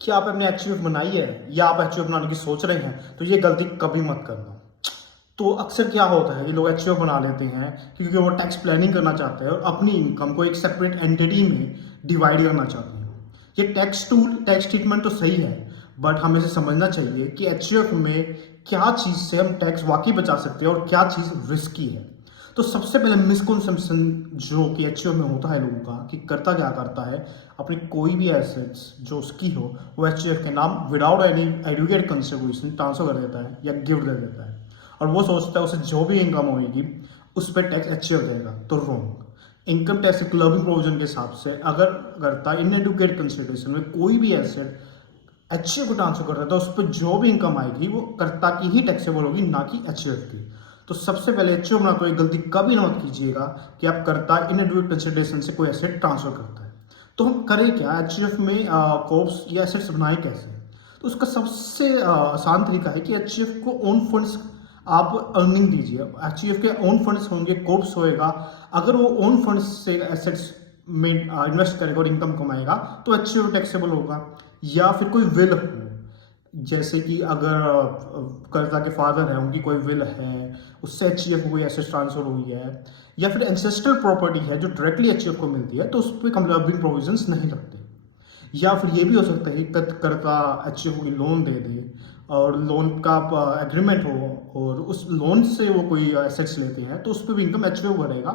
क्या आप अपने एचयूएफ बनाई है या आप एचयूएफ बनाने की सोच रहे हैं, तो ये गलती कभी मत करना। तो अक्सर क्या होता है कि लोग एचयूएफ बना लेते हैं क्योंकि वो टैक्स प्लानिंग करना चाहते हैं और अपनी इनकम को एक सेपरेट एंटिटी में डिवाइड करना चाहते हैं। ये टैक्स ट्रीटमेंट तो सही है, बट हमें इसे समझना चाहिए कि एचयूएफ में क्या चीज़ से हम टैक्स वाकई बचा सकते हैं और क्या चीज़ रिस्की है। तो सबसे पहले मिसकॉन्सेप्शन जो कि एचयूएफ में होता है लोगों का, कि करता क्या करता है, अपनी कोई भी एसेट्स जो उसकी हो वो एचयूएफ के नाम without any adequate consideration transfer कर देता है या गिफ्ट दे देता है, और वो सोचता है उसे जो भी इनकम होगी उस पर टैक्स एचयूएफ देगा। तो wrong. Income tax clubbing provision के हिसाब से अगर करता इन एडुकेट कंसिडरेशन में कोई भी एसेट एचयूएफ को ट्रांसफर करता है तो उस पर जो भी इनकम आएगी वो कर्ता की ही टैक्सेबल होगी, ना कि एचयूएफ की। तो सबसे पहले एचयूएफ ना तो एक गलती कभी ना मत कीजिएगा कि आप कर्ता इन एडुकेट कंसिडरेशन से कोई एसेट ट्रांसफर करता है। तो हम करें क्या एचयूएफ में, कॉप्स या एसेट्स बनाए कैसे? तो उसका सबसे आसान तरीका है कि एचयूएफ को ओन फंड्स आप अर्निंग दीजिए। एचयूएफ के ओन फंड्स होंगे, कोप्स होएगा। अगर वो ओन फंड्स से एसेट्स में इन्वेस्ट करेगा और इनकम कमाएगा तो एचयूएफ टैक्सेबल होगा। या फिर कोई विल हो, जैसे कि अगर कर्ता के फादर हैं, उनकी कोई विल है, उससे एचयूएफ को कोई एसेट ट्रांसफर हुई है, या फिर एंसेस्ट्रल प्रॉपर्टी है जो डायरेक्टली एचयूएफ को मिलती है, तो उस पर क्लबिंग प्रोविजंस नहीं लगते। या फिर ये भी हो सकता है कि कर्ता एचयूएफ को लोन दे दे और लोन का एग्रीमेंट हो और उस लोन से वो कोई एसेट्स लेते हैं तो उस पर भी इनकम एचयूएफ भरेगा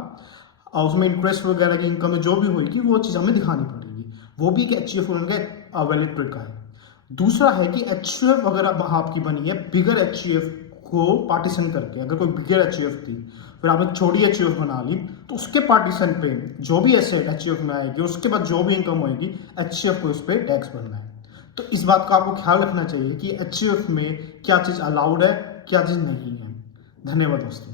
और उसमें इंटरेस्ट वगैरह की इनकम जो भी होगी वो चीज़ हमें दिखानी पड़ेगी। वो भी एक एचयूएफ उनका वैलिड तरीका है। दूसरा है कि एचयूएफ अगर अब आपकी बनी है बिगर एचयूएफ को पार्टीशन करके, अगर कोई बिगर एचयूएफ थी फिर आपने छोटी एचयूएफ बना ली, तो उसके पार्टीशन पे जो भी एसेट एचयूएफ में आएगी उसके बाद जो भी इनकम होगी एचयूएफ को उस पर टैक्स भरना है। तो इस बात का आपको ख्याल रखना चाहिए कि एचयूएफ में क्या चीज़ अलाउड है, क्या चीज़ नहीं है। धन्यवाद दोस्तों।